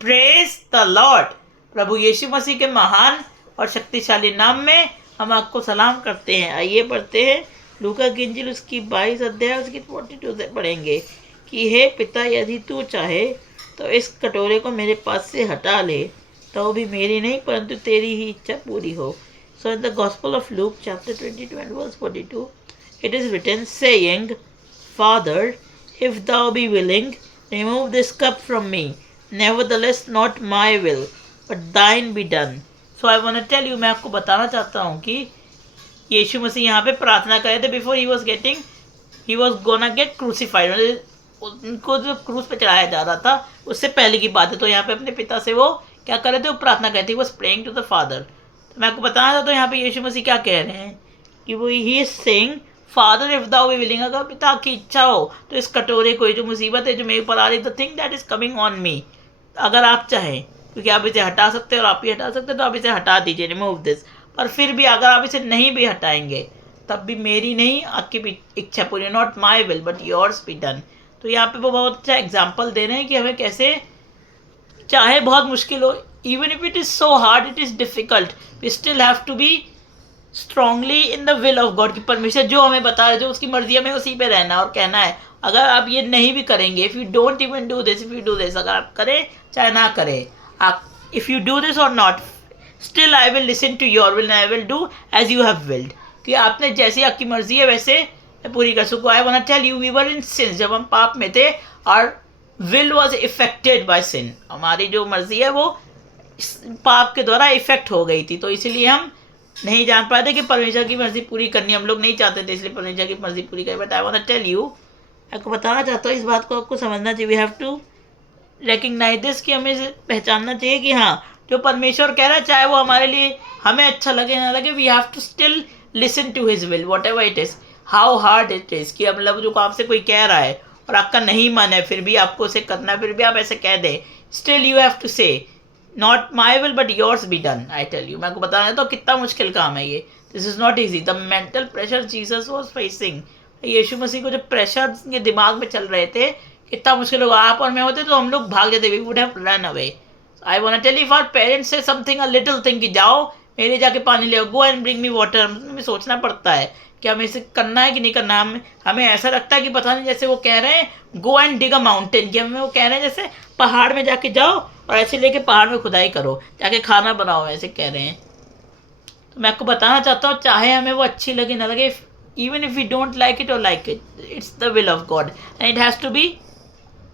Praise the Lord. प्रभु यीशु मसीह के महान और शक्तिशाली नाम में हम आपको सलाम करते हैं। आइए पढ़ते हैं लूका की इंजील उसकी 22 अध्याय उसकी 42 से पढ़ेंगे कि हे पिता, यदि तू चाहे तो इस कटोरे को मेरे पास से हटा ले, तो भी मेरी नहीं परंतु तेरी ही इच्छा पूरी हो। So in the gospel of Luke chapter 22 and verse 42 it is written saying, Father, if thou be willing, remove this cup from me. Nevertheless, not my will, but thine be done. So I want to tell you, मैं आपको बताना चाहता हूँ कि यीशु मसीह यहाँ पे प्रार्थना कर रहे थे before he was gonna get crucified. उनको जो क्रूस पे चढ़ाया जा रहा था उससे पहले की बात है। तो यहाँ पे अपने पिता से वो क्या कर रहे थे, वो प्रार्थना करते, was praying to the father. तो मैं आपको बताना चाहता हूँ यहाँ पे यीशु मसीह क्या कह रहे हैं कि वो he is saying, father if thou be willing, अगर पिता की इच्छा हो तो इस कटोरे को, जो मुसीबत है जो मेरे ऊपर आ रही, the thing that is coming on me, अगर आप चाहें, क्योंकि आप इसे हटा सकते हैं और आप ही हटा सकते हैं, तो आप इसे हटा दीजिए, रिमूव दिस। पर फिर भी अगर आप इसे नहीं भी हटाएंगे तब भी मेरी नहीं आपकी भी इच्छा पूरी, not my will but yours be done. तो यहाँ पे वो बहुत अच्छा एग्जाम्पल दे रहे हैं कि हमें कैसे, चाहे बहुत मुश्किल हो, even if it is so hard, it is difficult, we still have to be strongly in the will of God. की परमेश्वर जो हमें बता रहे, जो उसकी मर्जी, हमें उसी पे रहना है और कहना है। अगर आप ये नहीं भी करेंगे, if you don't even do this, if you do this, अगर आप करें चाहे ना करें, आप इफ़ यू डू दिस और not, still I will listen to your will, I will do as you have willed. कि आपने जैसी आपकी मर्जी है वैसे मैं पूरी कर सकूँ। I want to tell you, we were in sin, जब हम पाप में थे और will was affected by sin, हमारी जो मर्जी है वो पाप के द्वारा इफेक्ट हो गई थी। तो इसीलिए हम नहीं जान पाए थे कि परमेश्वर की मर्जी पूरी करनी हम लोग नहीं चाहते थे, इसलिए परमेश्वर की मर्जी पूरी करें। But I want to tell you, आपको बताना चाहता हूँ, इस बात को आपको समझना चाहिए, we have to recognise this, कि हमें पहचानना चाहिए कि हाँ, जो परमेश्वर कह रहा है, चाहे वो हमारे लिए हमें अच्छा लगे ना लगे, we have to still listen to his will whatever it is, how hard it is. कि मतलब जो आपसे कोई कह रहा है और आपका नहीं मन है, फिर भी आपको उसे करना है, फिर भी आप ऐसे कह दें, still you have to say not my will but yours be done. I tell you, मैं आपको बताना तो कितना मुश्किल काम है ये। This is not easy. The mental pressure Jesus was facing, Yeshu Masih को जो प्रेशर के दिमाग में चल रहे थे, कितना मुश्किल होगा। आप और मैं होते तो हम लोग भाग जाते, we would have run away. I want to tell you, if our parents say something a little thing, कि जाओ मेरे जाके पानी ले आओ, go and bring me water, हमें सोचना पड़ता है कि हमें इसे करना है कि नहीं करना। हमें ऐसा लगता है कि पता नहीं, जैसे वो कह रहे हैं go and dig a mountain, कि हमें वो कह रहे हैं जैसे पहाड़ में जाके जाओ और ऐसे लेके पहाड़ में खुदाई करो, जाके खाना बनाओ, ऐसे कह रहे हैं। तो मैं आपको बताना चाहता हूँ, चाहे हमें वो अच्छी लगे ना लगे, even if we don't like it or like it, it's the will of God and it has to be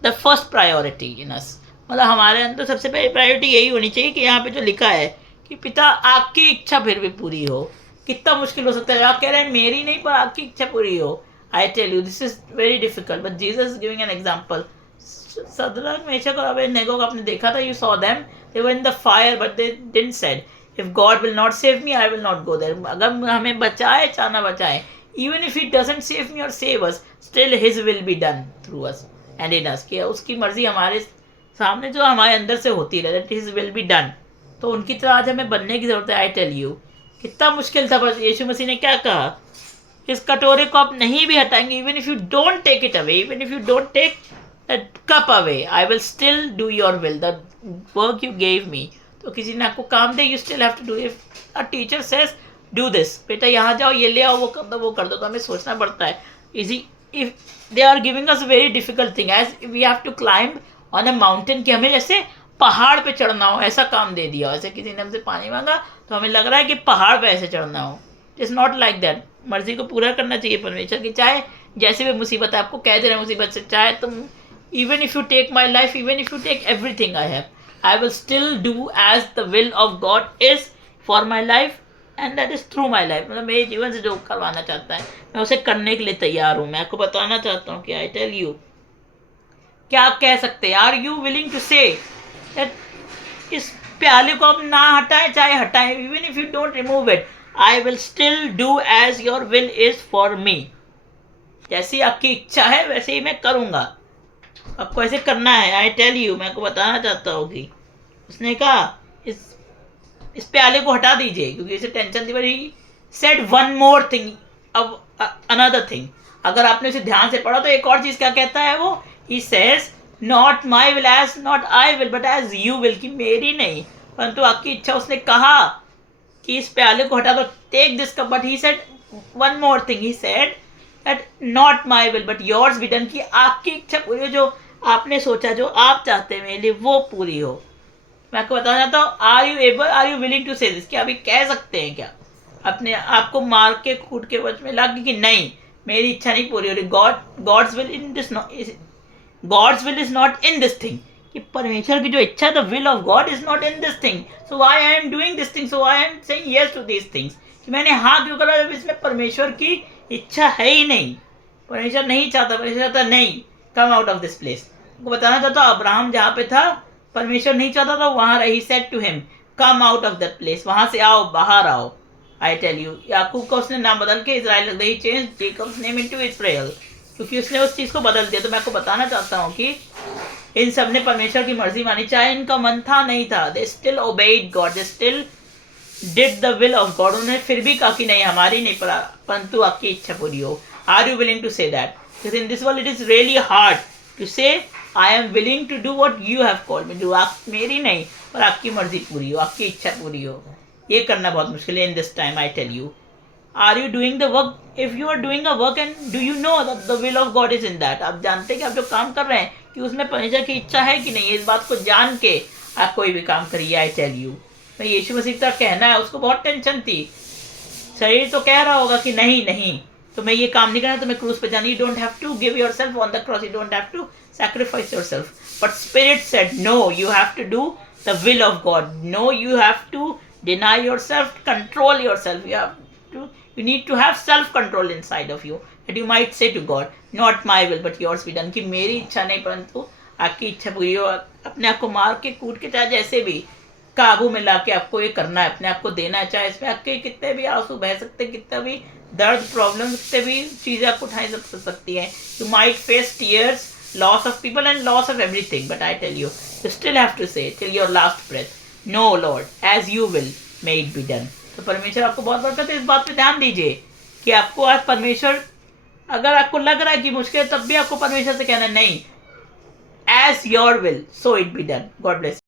the first priority in us. मतलब हमारे अंदर सबसे पहली प्रायोरिटी यही होनी चाहिए कि यहाँ पे जो लिखा है कि पिता आपकी इच्छा फिर भी पूरी हो। कितना मुश्किल हो सकता है, आप कह रहे हैं मेरी नहीं पर आपकी इच्छा पूरी हो। I tell you, this is very difficult but Jesus is giving an example. Shadrach Meshach और अबेदनगो को आपने देखा था, you saw them, they were in the fire but they didn't said if God will not save me I will not go there. अगर हमें बचाए चाहे ना बचाए, even if he doesn't save me or save us, still his will be done through us and in अस। कि उसकी मर्जी हमारे सामने जो हमारे अंदर से होती है, that his will be done. तो उनकी तरह आज हमें बनने की जरूरत है। आई टेल यू, कितना मुश्किल था, बस यीशु मसीह ने क्या कहा, इस कटोरे को आप नहीं भी हटाएंगे, even if you don't take it away, even if you don't take that cup away, I will still do your will, the work you gave me. तो किसी ने आपको काम दे, you still have to do. If a teacher says do this, बेटा यहाँ जाओ, ये ले आओ, वो कर दो, तो हमें सोचना पड़ता है। Easy if they are giving us very difficult thing, as we have to climb on a mountain, कि हमें जैसे पहाड़ पे चढ़ना हो, ऐसा काम दे दिया। ऐसे किसी ने हमसे पानी मांगा तो हमें लग रहा है कि पहाड़ पे ऐसे चढ़ना हो। It's not like that. मर्जी को पूरा करना चाहिए परमेश्वर की, चाहे जैसे भी मुसीबत है, आपको कह दे रहे मुसीबत से, चाहे तुम even if you take my life, even if you take everything I have, I will still do as the will of God is for my life and that is through my life. मतलब मेरे जीवन से जो करवाना चाहता है मैं उसे करने के लिए तैयार हूँ। मैं आपको बताना चाहता हूँ कि आई टेल यू, क्या आप कह सकते हैं, are you willing to say that इस प्याले को आप ना हटाएं चाहे हटाएं, even if you don't remove it, I will still do as your will is for me. जैसी आपकी इच्छा है वैसे ही मैं करूँगा, आपको ऐसे करना है। आई टेल यू, मैं आपको बताना चाहता हूँ कि उसने कहा इस प्याले को हटा दीजिए, क्योंकि इसे टेंशन थी। But he said one more thing, अब अनदर थिंग। अगर आपने उसे ध्यान से पढ़ा तो एक और चीज़ क्या कहता है वो, he says not my will, as not I will but as you will, कि मेरी नहीं परंतु आपकी इच्छा। उसने कहा कि इस प्याले को हटा दो, take this cup, but he said one more thing, he said that not my will but yours be done, कि आपकी इच्छा पूरी हो, जो आपने सोचा, जो आप चाहते हैं मेरे लिए वो पूरी हो। मैं आपको बताना चाहता हूँ, are you able, are you willing to say this, क्या अभी कह सकते हैं क्या अपने आपको मार के कूट के वच में लग कि नहीं मेरी इच्छा नहीं पूरी हो रही, God's will in this, God's will is not in this thing, कि परमेश्वर की जो इच्छा, the will of God is not in this thing, so why I am doing this thing, so I am saying yes to this things, कि मैंने हाँ क्यों करा जब इसमें परमेश्वर की इच्छा है ही नहीं। परमेश्वर नहीं चाहता, परमेश्वर चाहता नहीं, कम आउट ऑफ दिस प्लेस। आपको बताना चाहता हूँ, अब्राहम जहाँ पे था परमेश्वर नहीं चाहता था वहां रही, said to him come out of that place, वहां से आओ, बाहर आओ। आई टेल यू, याकूब का उसने नाम बदल के इजराइल रख दिया, ही चेंज जेकब्स नेम इनटू इस्राएल, क्योंकि उसने उस चीज को बदल दिया। तो मैं आपको बताना चाहता हूँ कि इन सब ने परमेश्वर की मर्जी मानी, चाहे इनका मन था नहीं था, they still obeyed God, they still did the will of God. उन्होंने फिर भी कहा कि नहीं हमारी नहीं परंतु आपकी इच्छा पूरी हो। Are you willing to say that? Because in this world it is really hard to say I am willing to do what you have called me, जो आप मेरी नहीं पर आपकी मर्जी पूरी हो, आपकी इच्छा पूरी हो, ये करना बहुत मुश्किल है in this time. I tell you, are you doing the work? If you are doing a work and do you know that the will of God is in that, आप जानते हैं कि आप जो काम कर रहे हैं कि उसमें परमेश्वर की इच्छा है कि नहीं, इस बात को जान के आप कोई भी काम करिए। आई टेल यू, मैं यीशु मसीह का कहना है, उसको बहुत टेंशन थी, शरीर तो कह रहा होगा कि नहीं नहीं तो मैं ये काम नहीं करना, तो मैं क्रूस पे जाना, you don't have to give yourself on the cross, you don't have to sacrifice yourself, but spirit said no, you have to do the will of God, no, you have to deny yourself, control yourself, you need to have self control inside of you, that you might say to God not my will but yours be done, कि मेरी इच्छा नहीं परंतु आपकी इच्छा पूरी हो। अपने आप को मार के कूट के चाहे जैसे भी काबू में ला के आपको ये करना है, अपने आप को देना है, चाहे इसमें आपके कितने भी आंसू बह सकते हैं, कितना भी दर्द प्रॉब्लम, कितने भी चीज़ें आपको उठाई सकती हैं, you might face tears, loss of people and loss of everything, but I tell you, you still have to say till your last breath, no Lord, as you will, may it be done। तो परमेश्वर आपको बहुत बरकत है, इस बात पे ध्यान दीजिए कि आपको आज परमेश्वर, अगर आपको लग रहा है कि मुश्किल है तब भी आपको परमेश्वर से कहना नहीं, as your will so it be done। God bless you।